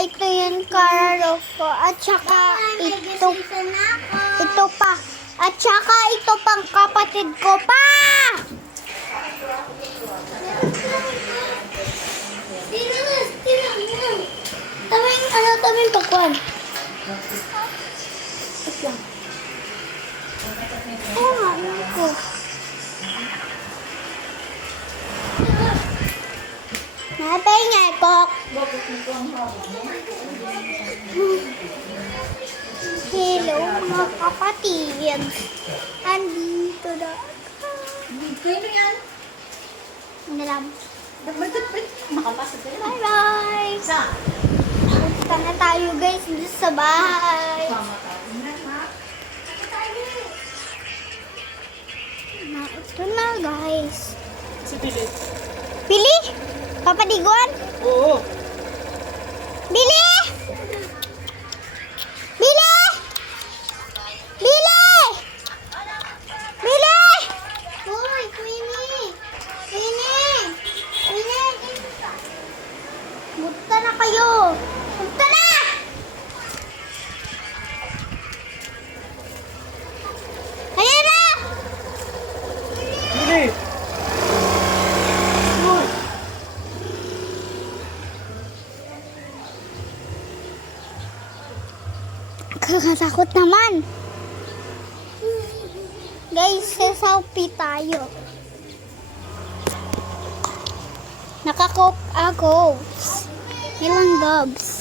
ito yung kararo ko. At saka ito pa. At saka ito pang kapatid ko pa. Taming pakwan. Wait lang. Oo nga, ano ko. Napay ko. Hello mga kapatid. Andito na. Kaya yan. Ano lang. Makapasok ka na. Bye-bye. Sa? Punta na tayo guys dito sa bahay. Sama tayo na, ha? Na, ito na guys. Si Billy. Billy? Papadiguan? Oo. Billy! Billy! Billy! Billy! Hoy, Queenie! Queenie! Queenie! Punta na kayo! Punta na! Ayan na! Billy! Kakatakot naman. Guys, sasapi tayo. Nakakook ako. Ilang gobs.